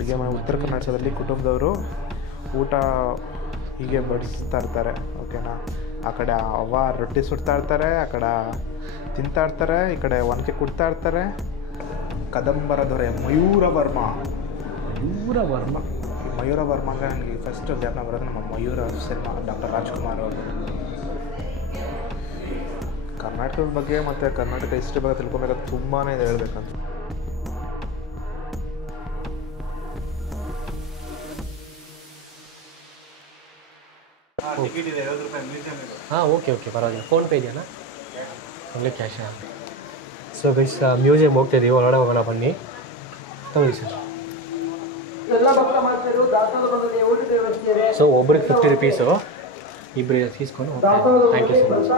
ಅಡುಗೆ ಮನೆ ಉತ್ತರ ಕರ್ನಾಟಕದಲ್ಲಿ ಕುಟುಂಬದವರು ಊಟ ಹೀಗೆ ಬಡಿಸ್ತಾ ಇರ್ತಾರೆ, ಓಕೆನಾ. ಆ ಕಡೆ ಅವ್ವ ರೊಟ್ಟಿ ಸುಡ್ತಾ ಇರ್ತಾರೆ, ಆ ಕಡೆ ತಿಂತಾ ಇರ್ತಾರೆ, ಈ ಕಡೆ ಒನಕೆ ಕುಡ್ತಾ ಇರ್ತಾರೆ. ಕದಂಬರ ದೊರೆ ಮಯೂರ ವರ್ಮ ಅಂದರೆ ನನಗೆ ಫಸ್ಟ್ ಜ್ಞಾಪನ ಬರೋದು ನಮ್ಮ ಮಯೂರ ಸಿನಿಮಾ, ಡಾಕ್ಟರ್ ರಾಜ್ಕುಮಾರ್ ಅವರು. ಕರ್ನಾಟಕದ ಬಗ್ಗೆ ಮತ್ತು ಕರ್ನಾಟಕ ಹಿಸ್ಟ್ರಿ ಬಗ್ಗೆ ತಿಳ್ಕೊಬೇಕಾದ್ರೆ ತುಂಬಾ ಇದೆ ಹೇಳ್ಬೇಕಂತ. ಹಾಂ ಓಕೆ ಪರವಾಗಿಲ್ಲ. ಫೋನ್ಪೇ ಇದೆಯಾ? ಒಳ್ಳೆ ಕ್ಯಾಶಾ? ಸೊ ಗೈಸ್ ಮ್ಯೂಸಿಯಂ ಹೋಗ್ತಾಯಿದ್ದೀವಿ, ಒಳಗಡೆ ಹೋಗೋಣ ಬನ್ನಿ. ತಗೊಳ್ಳಿ ಸರ್. ಸೊ ಒಬ್ರಿಗೆ 50 ರೂಪೀಸು, ಇಬ್ಬರಿಗೆ తీసుకొని ಥ್ಯಾಂಕ್ ಯು ಸೊ ಮಚ್.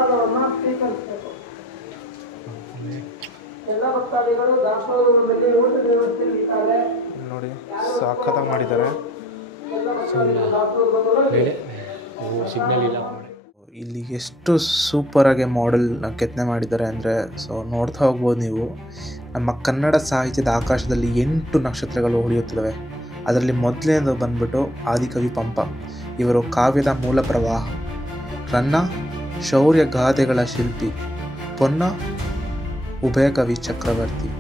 ನೋಡಿ ಸಖತ್ತಾಗಿ ಮಾಡಿದ್ದಾರೆ. ಸಿಗ್ನಲ್ ಇಲ್ಲ. ಇಲ್ಲಿ ಎಷ್ಟು ಸೂಪರಾಗಿ ಮಾಡೆಲ್ ಕೆತ್ತನೆ ಮಾಡಿದ್ದಾರೆ ಅಂದರೆ, ಸೊ ನೋಡ್ತಾ ಹೋಗ್ಬೋದು ನೀವು. ನಮ್ಮ ಕನ್ನಡ ಸಾಹಿತ್ಯದ ಆಕಾಶದಲ್ಲಿ 8 ನಕ್ಷತ್ರಗಳು ಹೊಳೆಯುತ್ತಿದ್ದಾವೆ. ಅದರಲ್ಲಿ ಮೊದಲನೇದು ಬಂದ್ಬಿಟ್ಟು ಆದಿಕವಿ ಪಂಪ. ಇವರು ಕಾವ್ಯದ ಮೂಲ ಪ್ರವಾಹ. ರನ್ನ ಶೌರ್ಯ ಗಾದೆಗಳ ಶಿಲ್ಪಿ. ಪೊನ್ನ ಉಭಯಕವಿ ಚಕ್ರವರ್ತಿ.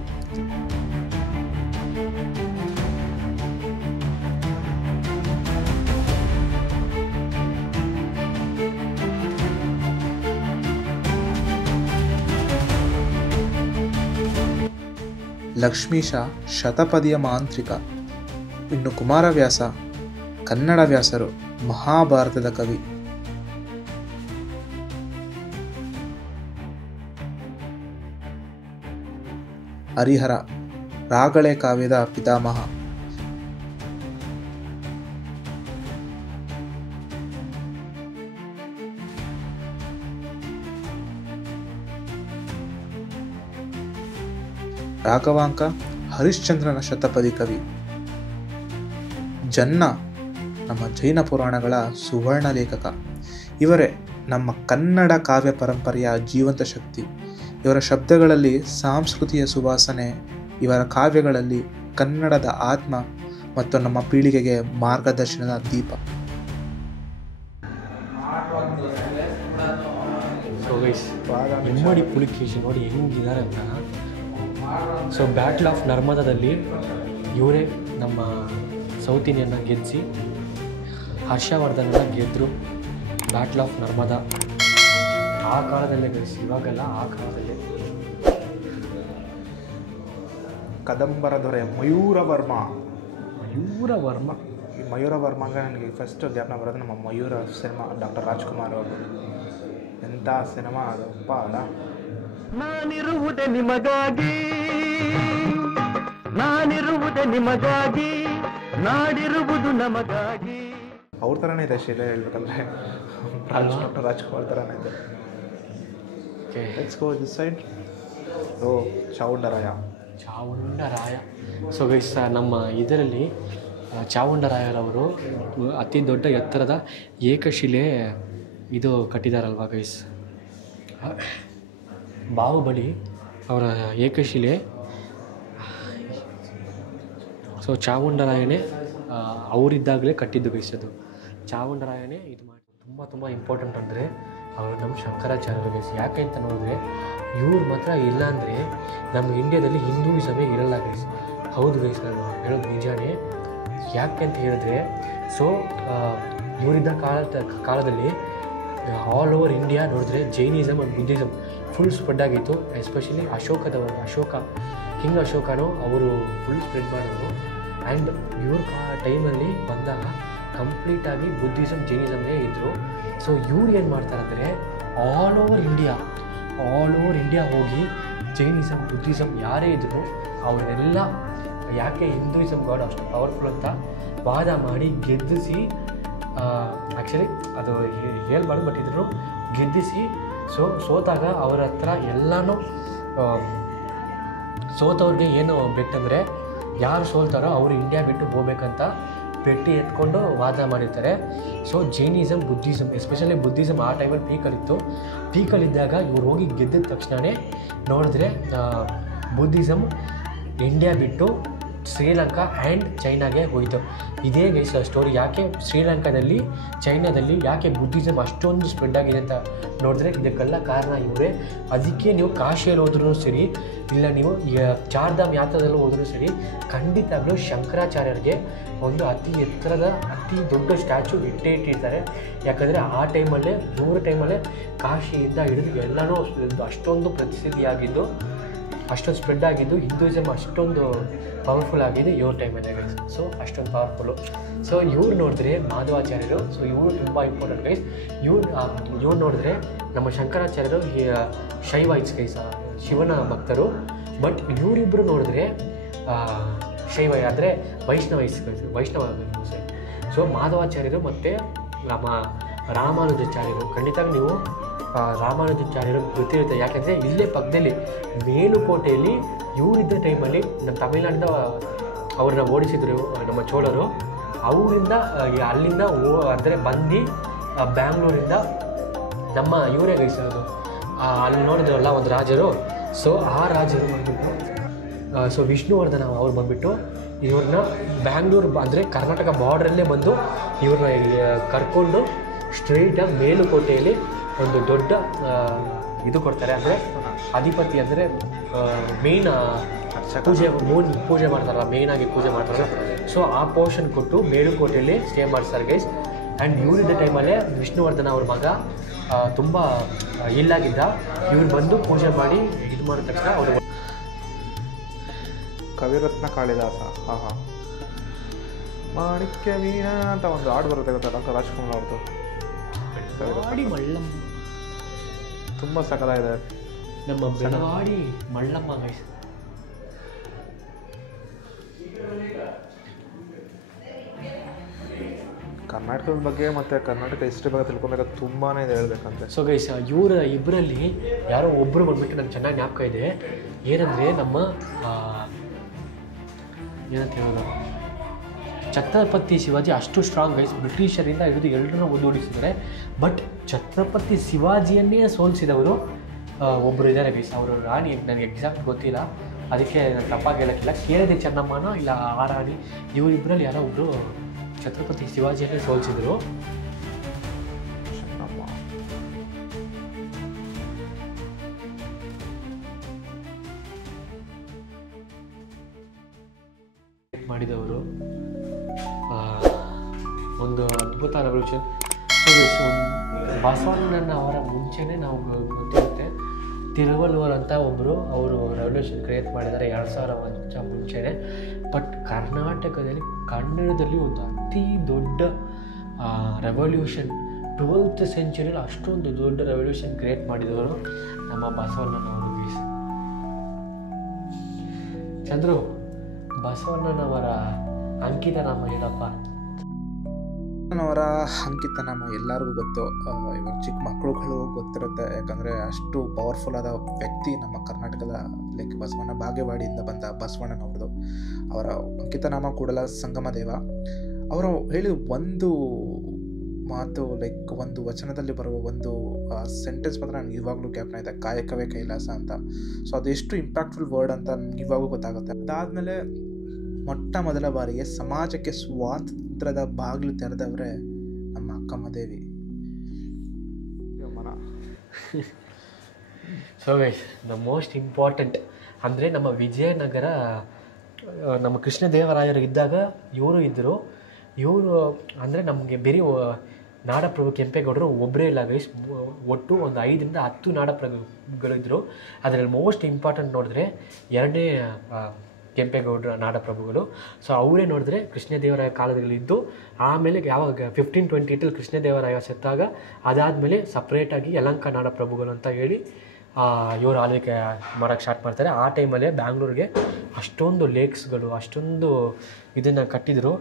ಲಕ್ಷ್ಮೀಶ ಶತಪದಿಯ ಮಾಂತ್ರಿಕ. ಇನ್ನು ಕುಮಾರವ್ಯಾಸ ಕನ್ನಡ ವ್ಯಾಸರು, ಮಹಾಭಾರತದ ಕವಿ. ಹರಿಹರ ರಾಗಳೆ ಕಾವ್ಯದ ಪಿತಾಮಹ. ರಾಘವಾಂಕ ಹರಿಶ್ಚಂದ್ರನ ಶತಪದಿ ಕವಿ. ಜನ್ನ ನಮ್ಮ ಜೈನ ಪುರಾಣಗಳ ಸುವರ್ಣ ಲೇಖಕ. ಇವರೇ ನಮ್ಮ ಕನ್ನಡ ಕಾವ್ಯ ಪರಂಪರೆಯ ಜೀವಂತ ಶಕ್ತಿ. ಇವರ ಶಬ್ದಗಳಲ್ಲಿ ಸಾಂಸ್ಕೃತಿಕ ಸುವಾಸನೆ, ಇವರ ಕಾವ್ಯಗಳಲ್ಲಿ ಕನ್ನಡದ ಆತ್ಮ ಮತ್ತು ನಮ್ಮ ಪೀಳಿಗೆಗೆ ಮಾರ್ಗದರ್ಶನದ ದೀಪ. ಇಮ್ಮಡಿ ಪುಲಿಕೇಶಿ ನೋಡಿ ಹೆಂಗಿದ್ದಾರೆ ಅಂತ. ಸೊ ಬ್ಯಾಟಲ್ ಆಫ್ ನರ್ಮದಾದಲ್ಲಿ ಇವರೇ ನಮ್ಮ ಸೌತ್ ಇಂಡಿಯನ್ನ ಗೆದ್ದಿಸಿ ಹರ್ಷವರ್ಧನನ್ನ ಗೆದ್ದರು. ಬ್ಯಾಟಲ್ ಆಫ್ ನರ್ಮದಾ ಆ ಕಾಲದಲ್ಲೇ ಗೆಲ್ಲಿಸಿ, ಇವಾಗೆಲ್ಲ ಆ ಕಾಲದಲ್ಲೇ. ಕದಂಬರ ದೊರೆ ಮಯೂರ ವರ್ಮ. ಈ ಮಯೂರ ವರ್ಮ ಅಂದರೆ ನನಗೆ ಫಸ್ಟ್ ಜ್ಞಾಪನ ಬರೋದು ನಮ್ಮ ಮಯೂರ ಸಿನಿಮಾ, ಡಾಕ್ಟರ್ ರಾಜ್ಕುಮಾರ್ ಅವರು. ಎಂಥ ಸಿನಿಮಾ ಅದು ಅಲ್ಲ. ನಾನಿರುವುದೇ ನಿಮಗಾಗಿ ನಾಡಿರುವುದು ನಮಗಾಗಿ. ಅವ್ರ ಥರನೇ ಇದೆ ಶೀಲೆ ಹೇಳ್ಬೇಕಂದ್ರೆ, ಡಾಕ್ಟರ್ ರಾಜ್ಕುಮಾರ್ ಥರನೇ ಇದೆ. Let's go this side. ಓ ಚಾವುಂಡರಾಯ. ಸೊ ಗೈಸ್ ನಮ್ಮ ಇದರಲ್ಲಿ ಚಾವುಂಡರಾಯರವರು ಅತಿ ದೊಡ್ಡ ಎತ್ತರದ ಏಕಶಿಲೆ ಇದು ಕಟ್ಟಿದಾರಲ್ವ ಗೈಸ್. ಬಾಹುಬಲಿ ಅವರ ಏಕಶಿಲೆ. ಸೊ ಚಾವುಂಡರಾಯನೇ ಅವರಿದ್ದಾಗಲೇ ಕಟ್ಟಿದ್ದು ಗೈಸ್. ಅದು ಚಾವುಂಡರಾಯನೇ ಇದು ಮಾಡಿ ತುಂಬ ಇಂಪಾರ್ಟೆಂಟ್ ಅಂದರೆ ಅವರು ನಮ್ಮ ಶಂಕರಾಚಾರ್ಯರು ಗೈಸ್. ಯಾಕೆ ಅಂತ ನೋಡಿದ್ರೆ ಇವ್ರು ಮಾತ್ರ ಇಲ್ಲ ಅಂದರೆ ನಮ್ಮ ಇಂಡಿಯಾದಲ್ಲಿ ಹಿಂದೂಯಿಸಮೇ ಇರಲ್ಲ ಗೈಸ್. ಹೌದು ಗೈಸ್, ನಾನು ಹೇಳೋದು ನಿಜಾನೇ. ಯಾಕೆ ಅಂತ ಹೇಳಿದ್ರೆ, ಸೊ ಇವರಿದ್ದ ಕಾಲದಲ್ಲಿ ಆಲ್ ಓವರ್ ಇಂಡಿಯಾ ನೋಡಿದ್ರೆ Jainism and Buddhism full spread ಆಗಿತ್ತು. ಎಸ್ಪೆಷಲಿ ಕಿಂಗ್ ಅಶೋಕನು ಅವರು ಫುಲ್ ಸ್ಪ್ರೆಡ್ ಮಾಡೋರು. ಆ್ಯಂಡ್ ಇವ್ರ ಟೈಮಲ್ಲಿ ಬಂದಾಗ ಕಂಪ್ಲೀಟಾಗಿ ಬುದ್ಧಿಸಮ್ ಜೈನಿಸಮ್ನೇ ಇದ್ದರು. ಸೊ ಇವ್ರು ಏನು ಮಾಡ್ತಾರಂದರೆ ಆಲ್ ಓವರ್ ಇಂಡಿಯಾ ಹೋಗಿ ಜೈನಿಸಮ್ ಬುದ್ಧಿಸಮ್ ಯಾರೇ ಇದ್ದರು ಅವರೆಲ್ಲ ಯಾಕೆ ಹಿಂದೂಯಿಸಮ್ ಗಾಡ್ ಅಷ್ಟು ಪವರ್ಫುಲ್ ಅಂತ ವಾದ ಮಾಡಿ ಗೆದ್ದಿಸಿ, ಆ್ಯಕ್ಚುಲಿ ಅದು ಹೇಳ್ಬಾರ್ದು ಬಟ್ ಇದ್ರು ಗೆದ್ದಿಸಿ. ಸೋತಾಗ ಅವ್ರ ಹತ್ರ ಎಲ್ಲನೂ ಸೋತವ್ರಿಗೆ ಏನು ಬೆಟ್ಟಂದರೆ ಯಾರು ಸೋಲ್ತಾರೋ ಅವರು ಇಂಡಿಯಾ ಬಿಟ್ಟು ಹೋಗ್ಬೇಕಂತ ಪೆಟ್ಟಿ ಎತ್ಕೊಂಡು ವಾದ ಮಾಡಿರ್ತಾರೆ. So Jainism Buddhism, especially Buddhism ಆ ಟೈಮಲ್ಲಿ ಪೀಕಲ್ಲಿದ್ದಾಗ ಇವ್ರು ಹೋಗಿ ಗೆದ್ದಿದ ತಕ್ಷಣವೇ ನೋಡಿದ್ರೆ ಬುದ್ಧಿಸಮ್ ಇಂಡಿಯಾ ಬಿಟ್ಟು ಶ್ರೀಲಂಕಾ ಆ್ಯಂಡ್ ಚೈನಾಗೆ ಹೋಯಿತು. ಇದೇ ಗೈಸ್ ಸ್ಟೋರಿ. ಯಾಕೆ ಶ್ರೀಲಂಕಾದಲ್ಲಿ ಚೈನಾದಲ್ಲಿ ಯಾಕೆ ಬುದ್ಧಿಸಮ್ ಅಷ್ಟೊಂದು ಸ್ಪ್ರೆಡ್ ಆಗಿದೆ ಅಂತ ನೋಡಿದ್ರೆ ಇದಕ್ಕೆಲ್ಲ ಕಾರಣ ಇವರೇ. ಅದಕ್ಕೆ ನೀವು ಕಾಶಿಯಲ್ಲಿ ಹೋದ್ರೂ ಸರಿ, ಇಲ್ಲ ನೀವು ಚಾರ್ಧಾಮ್ ಯಾತ್ರದಲ್ಲೂ ಹೋದ್ರೂ ಸರಿ, ಖಂಡಿತವಾಗ್ಲೂ ಶಂಕರಾಚಾರ್ಯರಿಗೆ ಒಂದು ಅತಿ ಎತ್ತರದ ಅತಿ ದೊಡ್ಡ ಸ್ಟ್ಯಾಚು ಇಟ್ಟಿರ್ತಾರೆ. ಯಾಕಂದರೆ ಆ ಟೈಮಲ್ಲೇ ಕಾಶಿಯಿಂದ ಹಿಡಿದು ಎಲ್ಲನೂ ಅಷ್ಟೊಂದು ಪ್ರಸಿದ್ಧಿಯಾಗಿದ್ದು, ಅಷ್ಟೊಂದು ಸ್ಪ್ರೆಡ್ ಆಗಿದ್ದು, ಹಿಂದೂಯಿಸಮ್ ಅಷ್ಟೊಂದು ಪವರ್ಫುಲ್ ಆಗಿದೆ ಇವ್ರ ಟೈಮಲ್ಲೇ ಗೈಸ್. ಸೊ ಅಷ್ಟೊಂದು ಪವರ್ಫುಲ್ಲು. ಸೊ ಇವ್ರು ನೋಡಿದ್ರೆ ಮಾಧವಾಚಾರ್ಯರು, ಸೊ ಇವರು ತುಂಬ ಇಂಪಾರ್ಟೆಂಟ್ ಗೈಸ್. ಇವ್ರು ನೋಡಿದ್ರೆ ನಮ್ಮ ಶಂಕರಾಚಾರ್ಯರು ಶೈವೈಟ್ಸ್ ಗೈಸ್, ಶಿವನ ಭಕ್ತರು. ಬಟ್ ಇವರಿಬ್ಬರು ನೋಡಿದ್ರೆ ಶೈವ ಅಂದರೆ ವೈಷ್ಣವ. ಸೊ ಮಾಧವಾಚಾರ್ಯರು ಮತ್ತು ರಾಮಾನುಜಾಚಾರ್ಯರು, ಖಂಡಿತ ನೀವು ರಾಮಾನುಜಾಚಾರ್ಯರು ಗೊತ್ತಿರುತ್ತೆ. ಯಾಕೆಂದರೆ ಇಲ್ಲೇ ಪಕ್ಕದಲ್ಲಿ ಮೇಲುಕೋಟೆಯಲ್ಲಿ ಇವರಿದ್ದ ಟೈಮಲ್ಲಿ ನಮ್ಮ ತಮಿಳ್ನಾಡಿಂದ ಅವ್ರನ್ನ ಓಡಿಸಿದ್ರು ನಮ್ಮ ಚೋಳರು. ಅವರಿಂದ ಅಲ್ಲಿಂದ ಅಂದರೆ ಬಂದು ಬ್ಯಾಂಗ್ಳೂರಿಂದ ನಮ್ಮ ಇವರೇ ಗೈಸೋದು ಅಲ್ಲಿ ನೋಡಿದ್ರಲ್ಲ ಒಂದು ರಾಜರು. ಸೊ ಆ ರಾಜರು ಬಂದ್ಬಿಟ್ಟು ಸೊ ವಿಷ್ಣುವರ್ಧನ ಅವ್ರು ಬಂದುಬಿಟ್ಟು ಇವ್ರನ್ನ ಬ್ಯಾಂಗ್ಳೂರು ಅಂದರೆ ಕರ್ನಾಟಕ ಬಾರ್ಡ್ರಲ್ಲೇ ಬಂದು ಇವ್ರನ್ನ ಕರ್ಕೊಂಡು ಸ್ಟ್ರೈಟಾಗಿ ಮೇಲುಕೋಟೆಯಲ್ಲಿ ಒಂದು ದೊಡ್ಡ ಇದು ಕೊಡ್ತಾರೆ. ಅಂದರೆ ಅಧಿಪತಿ ಅಂದರೆ ಮೇಯ್ನ್ ಪೂಜೆ ಮಾಡ್ತಾರಲ್ಲ, ಮೇಯ್ನಾಗಿ ಪೂಜೆ ಮಾಡ್ತಾರೆ. ಸೊ ಆ ಪೋರ್ಷನ್ ಕೊಟ್ಟು ಮೇಲುಕೋಟೆಯಲ್ಲಿ ಸ್ಟೇ ಮಾಡಿಸ್ತಾರೆ ಗೈಸ್. ಆ್ಯಂಡ್ ಇವರಿದ್ದ ಟೈಮಲ್ಲೇ ವಿಷ್ಣುವರ್ಧನ ಅವ್ರ ಮಗ ತುಂಬ ಇಲ್ಲಾಗಿದ್ದ. ಇವ್ರು ಬಂದು ಪೂಜೆ ಮಾಡಿ ಇದು ಮಾಡಿದ ತಕ್ಷಣ ಅವರು ಕವಿರತ್ನ ಕಾಳಿದಾಸ ಮಾಣಿಕ್ಯ ವೀಣಾ ಅಂತ ಒಂದು ಹಾಡು ಬರುತ್ತೆ ಗೊತ್ತಲ್ಲ, ರಾಜ್ಕುಮಾರ್ ಅವ್ರದ್ದು. ಮಳ್ಳಮ್ಮ ತುಂಬ ಸಕಲಾಗಿದೆ. ನಮ್ಮ ಬೆಳವಾಡಿ ಮಳ್ಳಮ್ಮ ಗೈಸ್. ಕರ್ನಾಟಕದ ಬಗ್ಗೆ ಮತ್ತು ಕರ್ನಾಟಕ ಹಿಸ್ಟ್ರಿ ಬಗ್ಗೆ ತಿಳ್ಕೊಬೇಕಾದ್ರೆ ತುಂಬಾ ಇದೆ ಹೇಳ್ಬೇಕಂತೆ. ಸೊ ಗೈಸ್ ಇವರ ಇಬ್ಬರಲ್ಲಿ ಯಾರೋ ಒಬ್ಬರು ಬಂದ್ಬಿಟ್ಟು ನಂಗೆ ಚೆನ್ನಾಗಿ ಜ್ಞಾಪಕ ಇದೆ. ಏನಂದರೆ ನಮ್ಮ ಏನಂತ ಹೇಳೋದು, ಛತ್ರಪತಿ ಶಿವಾಜಿ ಅಷ್ಟು ಸ್ಟ್ರಾಂಗ್ ಗೈಸ್. ಬ್ರಿಟಿಷರಿಂದ ಹಿಡಿದು ಎಲ್ಲರನ್ನೂ ಮುಂದೂಡಿಸಿದ್ದಾರೆ. ಬಟ್ ಛತ್ರಪತಿ ಶಿವಾಜಿಯನ್ನೇ ಸೋಲಿಸಿದವರು ಒಬ್ಬರು ಇದ್ದಾರೆ ಗೈಸ್. ಅವರು ರಾಣಿ ನನಗೆ ಎಕ್ಸಾಕ್ಟ್ ಗೊತ್ತಿಲ್ಲ, ಅದಕ್ಕೆ ನಾನು ತಪ್ಪಾಗಿ ಹೇಳೋಕ್ಕಿಲ್ಲ. ಕೇಳಿದೆ ಚೆನ್ನಮ್ಮನೋ ಇಲ್ಲ ಆ ರಾಣಿ, ಇವರಿಬ್ಬರಲ್ಲಿ ಯಾರೋ ಒಬ್ಬರು ಛತ್ರಪತಿ ಶಿವಾಜಿಯನ್ನೇ ಸೋಲಿಸಿದರು. ಮಾಡಿದವರು ಒಂದು ಅದ್ಭುತ ರೆವಲ್ಯೂಷನ್. ಬಸವಣ್ಣನ ಅವರ ಮುಂಚೆನೇ ನಾವು ಗೊತ್ತಿರುತ್ತೆ, ತಿರುವಲ್ಲೂರ್ ಅಂತ ಒಬ್ಬರು ಅವರು ರೆವಲ್ಯೂಷನ್ ಕ್ರಿಯೇಟ್ ಮಾಡಿದ್ದಾರೆ 2000 ವರ್ಷ ಮುಂಚೆನೇ. ಬಟ್ ಕರ್ನಾಟಕದಲ್ಲಿ ಕನ್ನಡದಲ್ಲಿ ಒಂದು ಅತಿ ದೊಡ್ಡ ರೆವಲ್ಯೂಷನ್ 12th ಸೆಂಚುರಿಯಲ್ಲಿ ಅಷ್ಟೊಂದು ದೊಡ್ಡ ರೆವಲ್ಯೂಷನ್ ಕ್ರಿಯೇಟ್ ಮಾಡಿದವರು ನಮ್ಮ ಬಸವಣ್ಣನವರು ಗೈಸ್. ಚಂದ್ರು, ಬಸವಣ್ಣನವರ ಅಂಕಿತ ನಾಮ ಏನಪ್ಪ? ಅವರ ಅಂಕಿತನಾಮ ಎಲ್ಲರಿಗೂ ಗೊತ್ತು. ಇವಾಗ ಚಿಕ್ಕ ಮಕ್ಕಳುಗಳು ಗೊತ್ತಿರುತ್ತೆ, ಯಾಕಂದರೆ ಅಷ್ಟು ಪವರ್ಫುಲ್ ಆದ ವ್ಯಕ್ತಿ ನಮ್ಮ ಕರ್ನಾಟಕದ ಲೈಕ್ ಬಸವಣ್ಣ ಬಾಗೇವಾಡಿಯಿಂದ ಬಂದ ಬಸವಣ್ಣನವ್ರದ್ದು. ಅವರ ಅಂಕಿತನಾಮ ಕೂಡಲ ಸಂಗಮ ದೇವ. ಅವರು ಹೇಳಿದ ಒಂದು ಮಾತು ಲೈಕ್ ಒಂದು ವಚನದಲ್ಲಿ ಬರುವ ಒಂದು ಸೆಂಟೆನ್ಸ್ ಮಾತ್ರ ನನಗೆ ಇವಾಗಲೂ ಜ್ಞಾಪನ ಇದೆ, ಕಾಯಕವೇ ಕೈಲಾಸ ಅಂತ. ಸೊ ಅದು ಎಷ್ಟು ಇಂಪ್ಯಾಕ್ಟ್ಫುಲ್ ವರ್ಡ್ ಅಂತ ನನಗೆ ಇವಾಗೂ ಗೊತ್ತಾಗುತ್ತೆ. ಅದಾದಮೇಲೆ ಮೊಟ್ಟ ಮೊದಲ ಬಾರಿಗೆ ಸಮಾಜಕ್ಕೆ ಸ್ವಾತಂತ್ರ್ಯದ ಬಾಗಿಲು ತೆರೆದವರೇ ನಮ್ಮ Akkamahadevi. So guys the most important ಅಂದರೆ ನಮ್ಮ ವಿಜಯನಗರ ನಮ್ಮ ಕೃಷ್ಣದೇವರಾಯರು ಇದ್ದಾಗ ಇವರು ಇದ್ದರು. ಇವರು ಅಂದರೆ ನಮಗೆ ಬೇರೆ ನಾಡಪ್ರಭು ಕೆಂಪೇಗೌಡರು ಒಬ್ಬರೇ ಇಲ್ಲ ಗೈಸ್, ಒಟ್ಟು ಒಂದು 5ರಿಂದ 10 ನಾಡಪ್ರಭುಗಳಿದ್ದರು. ಅದರಲ್ಲಿ ಮೋಸ್ಟ್ ಇಂಪಾರ್ಟೆಂಟ್ ನೋಡಿದ್ರೆ 2ನೇ ಕೆಂಪೇಗೌಡರ ನಾಡಪ್ರಭುಗಳು. ಸೊ ಅವರೇ ನೋಡಿದ್ರೆ ಕೃಷ್ಣದೇವರಾಯ ಕಾಲದಲ್ಲಿದ್ದು, ಆಮೇಲೆ ಯಾವಾಗ 1528 ಕೃಷ್ಣದೇವರಾಯ ಸತ್ತಾಗ ಅದಾದಮೇಲೆ ಸಪ್ರೇಟಾಗಿ ಯಲಹಂಕ ನಾಡಪ್ರಭುಗಳು ಅಂತ ಹೇಳಿ ಇವರು ಆಳ್ವಿಕೆ ಮಾಡೋಕ್ಕೆ ಸ್ಟಾರ್ಟ್ ಮಾಡ್ತಾರೆ. ಆ ಟೈಮಲ್ಲೇ ಬ್ಯಾಂಗ್ಳೂರಿಗೆ ಅಷ್ಟೊಂದು ಲೇಕ್ಸ್ಗಳು ಅಷ್ಟೊಂದು ಇದನ್ನು ಕಟ್ಟಿದರು.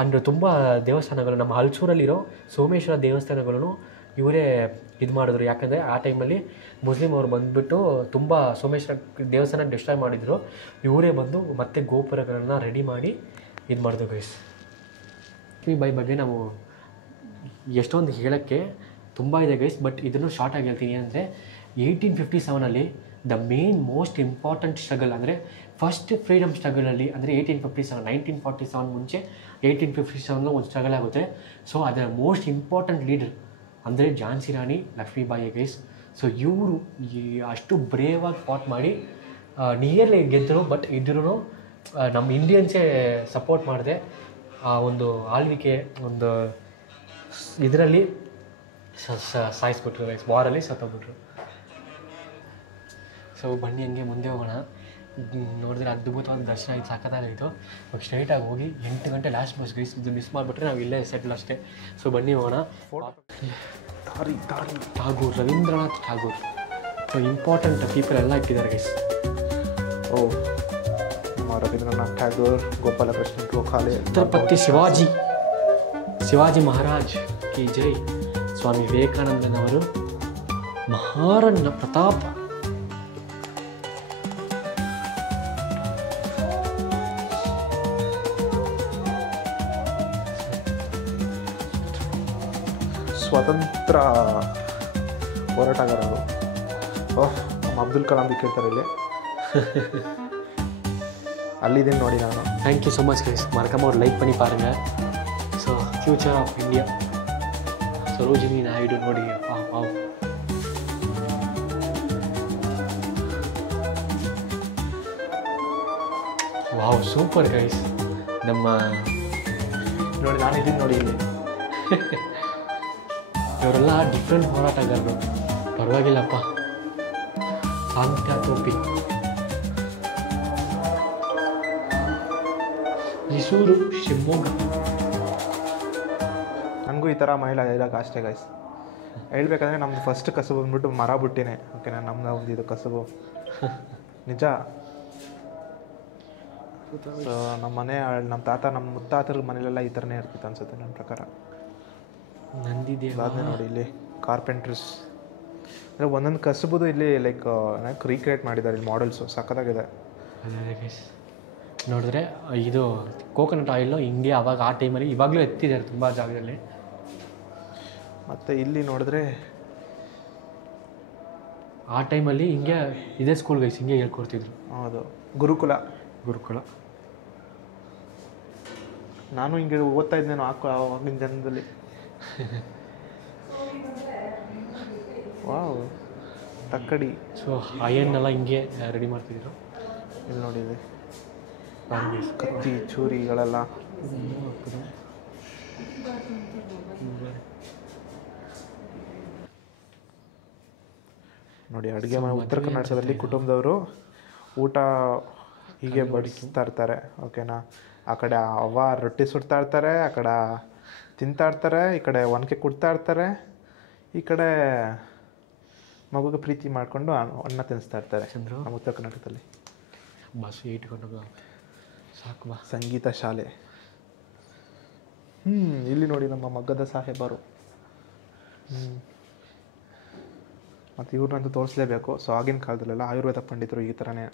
ಅಂಡ್ ತುಂಬ ದೇವಸ್ಥಾನಗಳು ನಮ್ಮ ಹಲ್ಸೂರಲ್ಲಿರೋ ಸೋಮೇಶ್ವರ ದೇವಸ್ಥಾನಗಳನ್ನು ಇವರೇ ಇದು ಮಾಡಿದ್ರು. ಯಾಕಂದರೆ ಆ ಟೈಮಲ್ಲಿ ಮುಸ್ಲಿಮ್ ಅವರು ಬಂದುಬಿಟ್ಟು ತುಂಬ ಸೋಮೇಶ್ವರ ದೇವಸ್ಥಾನ ಡಿಸ್ಟ್ರಾಯ್ ಮಾಡಿದರು. ಇವರೇ ಬಂದು ಮತ್ತೆ ಗೋಪುರಗಳನ್ನು ರೆಡಿ ಮಾಡಿ ಇದು ಮಾಡಿದ್ರು ಗೈಸ್. ಲಕ್ಷ್ಮೀಬಾಯಿ ಬಗ್ಗೆ ನಾವು ಎಷ್ಟೊಂದು ಹೇಳೋಕ್ಕೆ ತುಂಬ ಇದೆ ಗೈಸ್, ಬಟ್ ಇದನ್ನು ಶಾರ್ಟಾಗಿ ಹೇಳ್ತೀನಿ. ಅಂದರೆ 1857 the main most important struggle ಅಂದರೆ ಫಸ್ಟ್ ಫ್ರೀಡಮ್ ಸ್ಟ್ರಗಲಲ್ಲಿ ಅಂದರೆ 1947 ಮುಂಚೆ 1857 ಒಂದು ಸ್ಟ್ರಗಲ್ ಆಗುತ್ತೆ. ಸೊ ಅದರ ಮೋಸ್ಟ್ ಇಂಪಾರ್ಟೆಂಟ್ ಲೀಡರ್ ಅಂದರೆ ಝಾನ್ಸಿ ರಾಣಿ ಲಕ್ಷ್ಮೀಬಾಯಿ ಗೈಸ್. ಸೊ ಇವರು ಅಷ್ಟು ಬ್ರೇವಾಗಿ ಫಾಟ್ ಮಾಡಿ ನಿಯರ್ಲಿ ಗೆದ್ದರು. ಬಟ್ ಇದ್ರೂ ನಮ್ಮ ಇಂಡಿಯನ್ಸೇ ಸಪೋರ್ಟ್ ಮಾಡಿದೆ. ಒಂದು ಆಳ್ವಿಕೆ ಒಂದು ಇದರಲ್ಲಿ ಸಾಯಿಸ್ಬಿಟ್ರು ಗೈಸ್, ವಾರಲ್ಲಿ ಸತ್ತೋಗ್ಬಿಟ್ರು. ಸೊ ಬನ್ನಿ ಹಂಗೆ ಮುಂದೆ ಹೋಗೋಣ. ನೋಡಿದ್ರೆ ಅದ್ಭುತವಾದ ದರ್ಶನ ಇದು ಸಾಕತ್ತಾಗಿತ್ತು. ಇವಾಗ ಸ್ಟ್ರೈಟಾಗಿ ಹೋಗಿ 8 ಗಂಟೆ ಲಾಸ್ಟ್ ಬಸ್ ಗೈಸ್, ಇದು ಮಿಸ್ ಮಾಡಿಬಿಟ್ರೆ ನಾವು ಇಲ್ಲೇ ಸೆಟ್ಲ್ ಅಷ್ಟೇ. ಸೊ ಬನ್ನಿ ಹೋಗೋಣ. Tagore, Rabindranath Tagore, so important people ಎಲ್ಲ ಇಟ್ಟಿದ್ದಾರೆ ಗೈಸ್. ರವೀಂದ್ರನಾಥ್ ಠಾಗೂರ್, ಗೋಪಾಲಕೃಷ್ಣ ಗೋಖಲೆ, ಛತ್ರಪತಿ ಶಿವಾಜಿ ಮಹಾರಾಜ್ ಕಿ ಜೈ, ಸ್ವಾಮಿ ವಿವೇಕಾನಂದನವರು, ಮಹಾರಾಣಾ ಪ್ರತಾಪ್, ಸ್ವತಂತ್ರ ಹೋರಾಟಗಾರರು. ನಮ್ಮ ಅಬ್ದುಲ್ ಕಲಾಂ ಕೇಳ್ತಾರೆ ಇಲ್ಲಿ. ಅಲ್ಲಿದ್ದೀನಿ ನೋಡಿ ನಾನು. Thank you so much guys. மறக்காம ஒரு லைக் பண்ணி பாருங்கள். So future of India, Sarojini Naidu ನೋಡಿ. Wow super guys. ನಮ್ಮ ನೋಡಿ ನಾನಿದ್ದೀನಿ ನೋಡಿ ಇಲ್ಲಿ. ಇವರೆಲ್ಲ ಡಿಫ್ರೆಂಟ್ ಹೋರಾಟಗಾರರು, ಪರವಾಗಿಲ್ಲಪ್ಪ. ಸಾಂತ್ಯ ಟೋಪಿ, ಮೈಸೂರು, ಶಿವಮೊಗ್ಗ. ನನಗೂ ಈ ಥರ ಮಹಿಳಾ ಇದಾಗ ಅಷ್ಟೇ ಗೈಸ್. ಹೇಳ್ಬೇಕಂದ್ರೆ ನಮ್ಮದು ಫಸ್ಟ್ ಕಸುಬು ಬಂದ್ಬಿಟ್ಟು ಮರ ಬುಟ್ಟಿನೇ. ಓಕೆನಾ, ನಮ್ಮದು ಒಂದು ಇದು ಕಸುಬು ನಿಜ. ಸೊ ನಮ್ಮ ಮನೆ, ನಮ್ಮ ತಾತ, ನಮ್ಮ ಮುತ್ತಾತರ ಮನೇಲೆಲ್ಲ ಈ ಥರನೇ ಇರ್ತಿತ್ತು ಅನ್ಸುತ್ತೆ ನನ್ನ ಪ್ರಕಾರ. ನಂದಿದ್ದೇವೆ ನೋಡಿ ಇಲ್ಲಿ ಕಾರ್ಪೆಂಟ್ರೀಸ್ ಅಂದರೆ ಒಂದೊಂದು ಕಸುಬುದು ಇಲ್ಲಿ ಲೈಕ್ ರೀಕ್ರಿಯೇಟ್ ಮಾಡಿದ್ದಾರೆ ಇಲ್ಲಿ ಮಾಡೆಲ್ಸು. ಸಖತ್ತಾಗಿದೆ. ನೋಡಿದ್ರೆ ಇದು ಕೋಕೋನಟ್ ಆಯಿಲು ಹಿಂಗೆ ಅವಾಗ ಆ ಟೈಮಲ್ಲಿ, ಇವಾಗಲೂ ಎತ್ತಿದ್ದಾರೆ ತುಂಬ ಜಾಗದಲ್ಲಿ. ಮತ್ತು ಇಲ್ಲಿ ನೋಡಿದ್ರೆ ಆ ಟೈಮಲ್ಲಿ ಹಿಂಗೆ ಇದೇ ಸ್ಕೂಲ್ ಗೈಸ್ ಹಿಂಗೆ ಹೇಳ್ಕೊಡ್ತಿದ್ರು. ಹೌದು, ಗುರುಕುಲ. ನಾನು ಹಿಂಗೆ ಓದ್ತಾ ಇದ್ದೇನೋ ಆಗಿನ ಜನದಲ್ಲಿ. ವಾವ್, ತಕ್ಕಡಿ. ಸೊ ಅಯನ್ನೆಲ್ಲ ಹಿಂಗೆ ರೆಡಿ ಮಾಡ್ತಿದ್ರು. ಇಲ್ಲಿ ನೋಡಿದೆ ಕತ್ತಿ ಚೂರಿಗಳೆಲ್ಲ. ನೋಡಿ ಅಡುಗೆ ಮನೆ ಉತ್ತರ ಕರ್ನಾಟಕದಲ್ಲಿ ಕುಟುಂಬದವರು ಊಟ ಹೀಗೆ ಬಡಿಸ್ತಾ ಇರ್ತಾರೆ. ಓಕೆನಾ, ಆ ಕಡೆ ಅವ್ವ ರೊಟ್ಟಿ ಸುಡ್ತಾ ಇರ್ತಾರೆ, ಆ ಕಡೆ ತಿಂತಾ ಇರ್ತಾರೆ, ಈ ಕಡೆ ಒನಕೆ ಕುಡ್ತಾ ಇರ್ತಾರೆ, ಈ ಕಡೆ ಮಗುಗೆ ಪ್ರೀತಿ ಮಾಡಿಕೊಂಡು ಅನ್ನ ತಿನ್ನಿಸ್ತಾ ಇರ್ತಾರೆ ನಮ್ಮ ಉತ್ತರ ಕರ್ನಾಟಕದಲ್ಲಿ. ಬಸ್ಸು ಇಟ್ಕೊಂಡು ಸಾಕು ಬಾ. ಸಂಗೀತ ಶಾಲೆ. ಇಲ್ಲಿ ನೋಡಿ ನಮ್ಮ ಮಗ್ಗದ ಸಾಹೇಬರು. ಮತ್ತು ಇವ್ರನ್ನಂತೂ ತೋರಿಸ್ಲೇಬೇಕು. ಸೊ ಆಗಿನ ಕಾಲದಲ್ಲೆಲ್ಲ ಆಯುರ್ವೇದ ಪಂಡಿತರು ಈ ಥರನೇ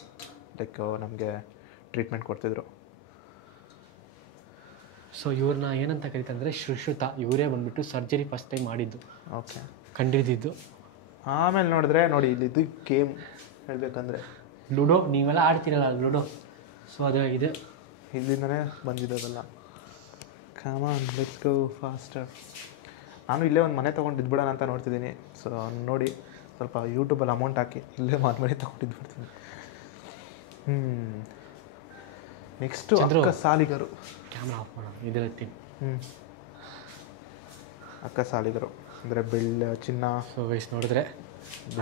ಲೈಕ್ ನಮಗೆ ಟ್ರೀಟ್ಮೆಂಟ್ ಕೊಡ್ತಿದ್ರು. ಸೊ ಇವ್ರನ್ನ ಏನಂತ ಕರೀತಂದರೆ ಸುಶ್ರುತ. ಇವರೇ ಬಂದುಬಿಟ್ಟು ಸರ್ಜರಿ ಫಸ್ಟ್ ಟೈಮ್ ಮಾಡಿದ್ದು. ಓಕೆ, ಕಂಡಿಡಿದಿದ್ದು. ಆಮೇಲೆ ನೋಡಿದ್ರೆ ನೋಡಿ ಇಲ್ಲಿದ್ದು ಗೇಮ್ ಹೇಳಬೇಕಂದ್ರೆ ಲೂಡೋ. ನೀವೆಲ್ಲ ಆಡ್ತೀರಲ್ಲ ಲೂಡೋ, ಸೊ ಅದು ಇದೆ, ಇಲ್ಲಿಂದನೇ ಬಂದಿದ್ದದಲ್ಲ. Come on let's go faster. ನಾನು ಇಲ್ಲೇ ಒಂದು ಮನೆ ತೊಗೊಂಡು ಇದ್ಬಿಡೋಣ ಅಂತ ನೋಡ್ತಿದ್ದೀನಿ. ಸೊ ನೋಡಿ ಸ್ವಲ್ಪ ಯೂಟ್ಯೂಬಲ್ಲಿ ಅಮೌಂಟ್ ಹಾಕಿ ಇಲ್ಲೇ ಮನೆ ತೊಗೊಂಡಿದ್ದು ಬಿಡ್ತೀನಿ. ನೆಕ್ಸ್ಟು ಅಕ್ಕ ಸಾಲಿಗರು. ಕ್ಯಾಮ್ರಾ ಆಫ್ ಮಾಡೋಣ ಇದರಲ್ಲಿ. ಅಕ್ಕ ಸಾಲಿಗರು ಅಂದರೆ ಚಿನ್ನ. ಸೊ ವಯಸ್ಸು ನೋಡಿದ್ರೆ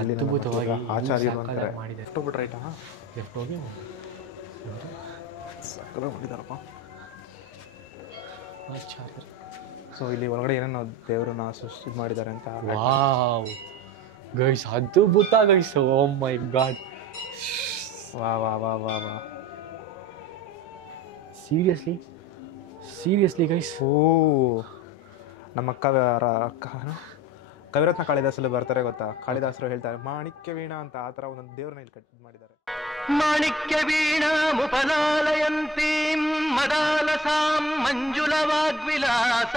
ಅದ್ಭುತವಾಗಿ ಆಚಾರ್ಯರು ಅಂತಾರೆ. ಮಾಡಿದ್ದಾರೆ. ಲೆಫ್ಟ್ ಹೋಗ್ಬಿಟ್ಟು ರೈಟಾ? ಲೆಫ್ಟ್ ಹೋಗಿ ಸಕ್ಕರೆ ಮಾಡಿದಾರಪ್ಪ ಆಚಾರ್ಯರು. ಸೊ ಇಲ್ಲಿ ಒಳಗಡೆ ಏನೇನೋ ದೇವರನ್ನ ಸೃಷ್ಟಿ ಮಾಡಿದ್ದಾರೆ ಅಂತ. ವಾವ್ ಗೈಸ್, ಅದ್ಭುತ ಗೈಸ್. ಓ ಮೈ ಗಾಡ್, ವಾ ವಾ ವಾ ವಾ ವಾ ಸೀರಿಯಸ್ಲಿ ಗೈಸ್. ಓ, ನಮ್ಮ ಕವಿರತ್ನ ಕಾಳಿದಾಸಲ್ಲಿ ಬರ್ತಾರೆ ಗೊತ್ತಾ? ಕಾಳಿದಾಸರು ಹೇಳ್ತಾರೆ ಮಾಣಿಕ್ಯ ವೀಣಾ ಅಂತ. ಆ ಥರ ಒಂದೊಂದು ದೇವ್ರನ್ನ ಇಲ್ಲಿ ಕಟ್ ಮಾಡಿದ್ದಾರೆ. ಮಾಣಿಕ್ಯ ವೀಣಾ ಮುಪಲಾಲಯಂತೀಂ ಮದಾಲಸಾಂ ಮಂಜುಳ ವಾಗ್ವಿಲಾಸ.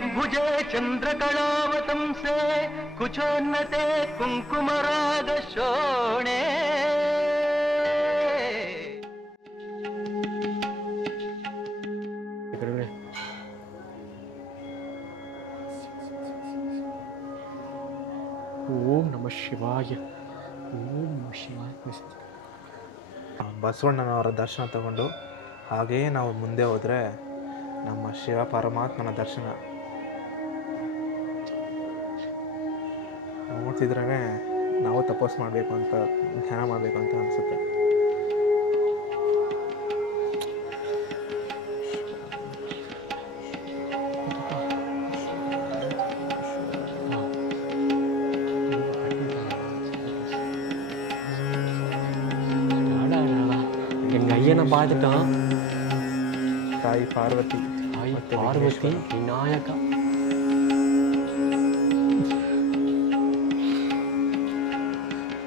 चतुर्भुजे चन्द्रकलावतंसे कुचोन्नते कुङ्कुमरागशोणे ಓಂ ನಮಃ ಶಿವಾಯ. ಓಂ ನಮಃ ಶಿವಾಯ. ಬಸವಣ್ಣನವರ ದರ್ಶನ ತಗೊಂಡು ಹಾಗೆಯೇ ನಾವು ಮುಂದೆ ಹೋದರೆ ನಮ್ಮ ಶಿವ ಪರಮಾತ್ಮನ ದರ್ಶನ ನೋಡ್ತಿದ್ರೇ ನಾವು ತಪಸ್ಸು ಮಾಡಬೇಕು ಅಂತ, ಧ್ಯಾನ ಮಾಡಬೇಕು ಅಂತ ಅನಿಸುತ್ತೆ. ஐயனை பார்த்துட்டான். ತಾಯಿ ಪಾರ್ವತಿ, ಪಾರ್ವತಿ ವಿನಾಯಕ.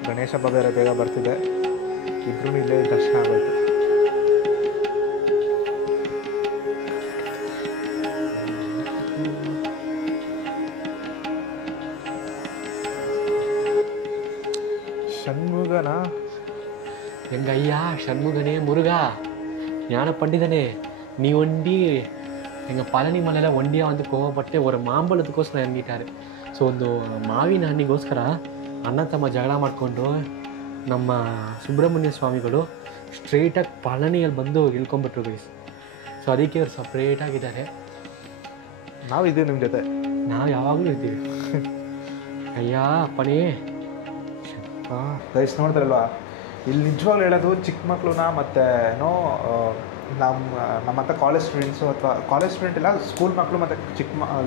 ಗಣೇಶ ಹಬ್ಬ ಬೇರೆ ಬೇಗ ಬರ್ತಿದೆ, ಇಬ್ರು ಇಲ್ಲೇ ದರ್ಶನ ಆಗೋಯ್ತು. ಷಣ್ಮುಗನ எங்கள் ஐயா ஷண்முகனே முருகா ஞான பண்டிதனே, நீ ஒண்டி எங்கள் பழனி மலையில் ஒண்டியாக வந்து கோவப்பட்டு ஒரு ಮಾಂಬಳದಕ್ಕೋಸ್ಕರ ಇರಗಿಟ್ಟಾರೆ. ಸೊ ಒಂದು ಮಾವಿನ ಹಣ್ಣಿಗೋಸ್ಕರ ಅಣ್ಣ ತಮ್ಮ ಜಗಳ ಮಾಡಿಕೊಂಡು ನಮ್ಮ ಸುಬ್ರಹ್ಮಣ್ಯ ಸ್ವಾಮಿಗಳು ಸ್ಟ್ರೈಟಾಗಿ ಪಳನಿಯಲ್ಲಿ ಬಂದು ಇಳ್ಕೊಂಬಿಟ್ರು ಗೈಸ್. ಸೊ ಅದಕ್ಕೆ ಅವ್ರು ಸಪ್ರೇಟಾಗಿದ್ದಾರೆ. ನಾವಿದ್ದೀವಿ ನಿಮ್ಮ ಜೊತೆ, ನಾವು ಯಾವಾಗಲೂ ಇರ್ತೀವಿ. ಅಯ್ಯ ಅಪ್ಪನೇ. ಗೈಸ್ ನೋಡಿದ್ರಲ್ವಾ, ಇಲ್ಲಿ ನಿಜವಾಗ್ಲೂ ಹೇಳೋದು ಚಿಕ್ಕ ಮಕ್ಕಳನ್ನ ಮತ್ತು ಏನೋ ನಮ್ಮಂಥ ಕಾಲೇಜ್ ಸ್ಟೂಡೆಂಟ್ಸು ಅಥವಾ ಕಾಲೇಜ್ ಸ್ಟೂಡೆಂಟ್ ಇಲ್ಲ, ಸ್ಕೂಲ್ ಮಕ್ಕಳು ಮತ್ತು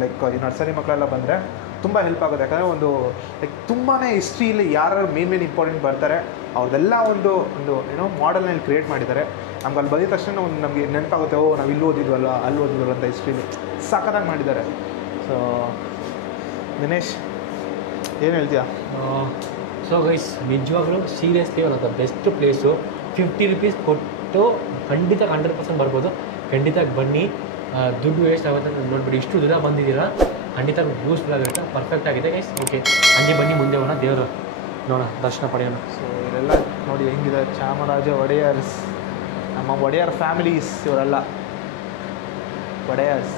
ಲೈಕ್ ಈ ನರ್ಸರಿ ಮಕ್ಕಳೆಲ್ಲ ಬಂದರೆ ತುಂಬ ಹೆಲ್ಪ್ ಆಗುತ್ತೆ. ಯಾಕಂದರೆ ಒಂದು ಲೈಕ್ ತುಂಬಾ ಹಿಸ್ಟ್ರಿಯಲ್ಲಿ ಯಾರು ಮೇನ್ ಇಂಪಾರ್ಟೆಂಟ್ ಬರ್ತಾರೆ ಅವ್ರದ್ದೆಲ್ಲ ಒಂದು ಏನೋ ಮಾಡೆಲ್ನಲ್ಲಿ ಕ್ರಿಯೇಟ್ ಮಾಡಿದ್ದಾರೆ. ನಮ್ಗೆ ಅಲ್ಲಿ ಬಂದಿದ ತಕ್ಷಣ ಒಂದು ನಮಗೆ ನೆನಪಾಗುತ್ತೆ, ಓ ನಾವು ಇಲ್ಲಿ ಓದಿದ್ವಲ್ಲ ಅಲ್ಲಿ ಓದಿದ್ವಲ್ಲ ಅಂತ ಹಿಸ್ಟ್ರಿಲಿ ಸಖತ್ತಾಗಿ ಮಾಡಿದ್ದಾರೆ. ಸೊ ದಿನೇಶ್ ಏನು ಹೇಳ್ತೀಯಾ? ಸೊ ಗೈಸ್ ನಿಜವಾಗ್ಲೂ seriously one of the best place. 50 rupees ಕೊಟ್ಟು ಖಂಡಿತ 100% ಬರ್ಬೋದು. ಖಂಡಿತ ಬನ್ನಿ, ದುಡ್ಡು ವೇಸ್ಟ್ ಆಗುತ್ತೆ ಅಂತ ನೋಡ್ಬಿಡಿ. ಇಷ್ಟು ದೂರ ಬಂದಿದ್ದೀರಾ, ಖಂಡಿತ ಯೂಸ್ಫುಲ್ ಆಗಿರುತ್ತೆ, ಪರ್ಫೆಕ್ಟ್ ಆಗಿದೆ ಗೈಸ್. ಓಕೆ, ಹಂಗೆ ಬನ್ನಿ, ಮುಂದೆ ಹೋಗೋಣ, ದೇವರು ನೋಡೋಣ, ದರ್ಶನ ಪಡೆಯೋಣ. ಸೊ ಇವರೆಲ್ಲ ನೋಡಿ ಹೆಂಗಿದೆ, ಚಾಮರಾಜ ಒಡೆಯರ್ಸ್, ನಮ್ಮ ಒಡೆಯರ್ ಫ್ಯಾಮಿಲೀಸ್ ಇವರೆಲ್ಲ ಒಡೆಯರ್ಸ್.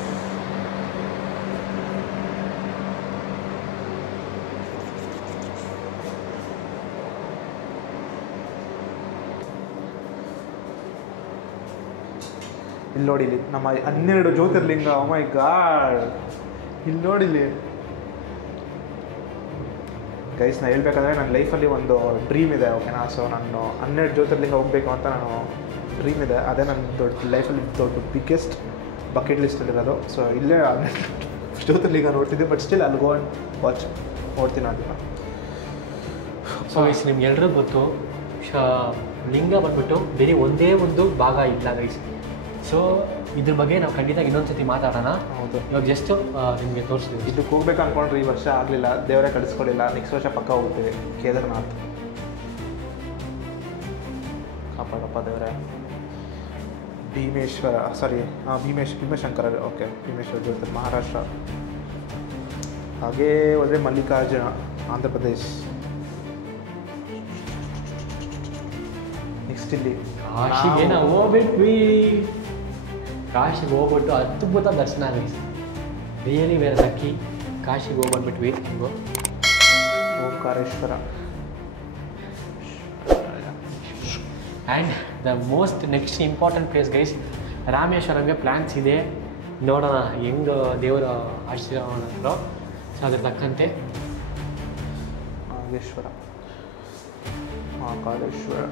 ಇಲ್ಲಿ ನೋಡಿಲಿ ನಮ್ಮ 12 ಜ್ಯೋತಿರ್ಲಿಂಗ. ಓ ಮೈ ಗಾಡ್, ಇಲ್ಲಿ ನೋಡಿಲಿ ಗೈಸ್. ನಾನು ಹೇಳ್ಬೇಕಂದ್ರೆ ನನ್ನ ಲೈಫಲ್ಲಿ ಒಂದು ಡ್ರೀಮ್ ಇದೆ, ಓಕೆನಾ? ಸೊ ನಾನು 12 ಜ್ಯೋತಿರ್ಲಿಂಗ ಹೋಗಬೇಕು ಅಂತ ನಾನು ಡ್ರೀಮ್ ಇದೆ. ಅದೇ ನನ್ನ ಲೈಫಲ್ಲಿ ದೊಡ್ಡ ಬಿಗ್ಗೆಸ್ಟ್ ಬಕೆಟ್ ಲಿಸ್ಟಲ್ಲಿರೋದು. ಸೊ ಇಲ್ಲೇ 12 ಜ್ಯೋತಿರ್ಲಿಂಗ ನೋಡ್ತಿದ್ದೆ, ಬಟ್ ಸ್ಟಿಲ್ ಅಲ್ಲಿ ಗೋ ಆ್ಯಂಡ್ ವಾಚ್ ನೋಡ್ತೀನಿ ಅದನ್ನು. ಸೊ ಗೈಸ್ ನಿಮ್ಗೆ ಎಲ್ಲರಿಗೂ ಗೊತ್ತು, ಲಿಂಗ ಬಂದ್ಬಿಟ್ಟು ಬೇರೆ ಒಂದೇ ಒಂದು ಭಾಗ ಇಲ್ಲ ಗೈಸ್. ಸೊ ಇದ್ರ ಬಗ್ಗೆ ನಾವು ಖಂಡಿತ ಇನ್ನೊಂದು ಸತಿ ಮಾತಾಡೋಣ. ಹೌದು, ಇವಾಗ ಜಸ್ಟ್ ನಿಮಗೆ ತೋರಿಸ್ತೀವಿ. ಇದಕ್ಕೆ ಹೋಗ್ಬೇಕು ಅಂದ್ಕೊಂಡ್ರೆ ಈ ವರ್ಷ ಆಗಲಿಲ್ಲ, ದೇವರೇ ಕಳಿಸ್ಕೊಡಿಲ್ಲ. ನೆಕ್ಸ್ಟ್ ವರ್ಷ ಪಕ್ಕ ಹೋಗ್ತೀವಿ. ಕೇದಾರ್ನಾಥ್ ಕಾಪಾಡಪ್ಪ ದೇವರೇ. ಭೀಮೇಶ್ವರ, ಸಾರಿ ಭೀಮಶಂಕರ, ಓಕೆ, ಭೀಮೇಶ್ವರ ಜ್ಯೋತಿ ಮಹಾರಾಷ್ಟ್ರ. ಹಾಗೇ ಹೋದರೆ ಮಲ್ಲಿಕಾರ್ಜುನ ಆಂಧ್ರ ಪ್ರದೇಶ್. ನೆಕ್ಸ್ಟ್ ಇಲ್ಲಿ ಕಾಶಿಗೆ ನಾವು ಹೋಗ್ಬಿಟ್ವಿ. ಕಾಶಿಗೆ ಹೋಗ್ಬಿಟ್ಟು ಅದ್ಭುತ ದರ್ಶನ ಆಗೈತೆ. Really very lucky. ಕಾಶಿಗೆ ಹೋಗ್ಬಂದ್ಬಿಟ್ವಿ. ಹಿಂಗು Omkareshwar. And the most next important place guys, ರಾಮೇಶ್ವರಂಗೆ ಪ್ಲ್ಯಾನ್ಸ್ ಇದೆ. ನೋಡೋಣ ಹೆಂಗೆ ದೇವರ ಆಶೀರ್ವಾದ. ಸೊ ಅದ್ರ ತಕ್ಕಂತೆ ನಾಗೇಶ್ವರ, ಮಹಾಕಾಳೇಶ್ವರ.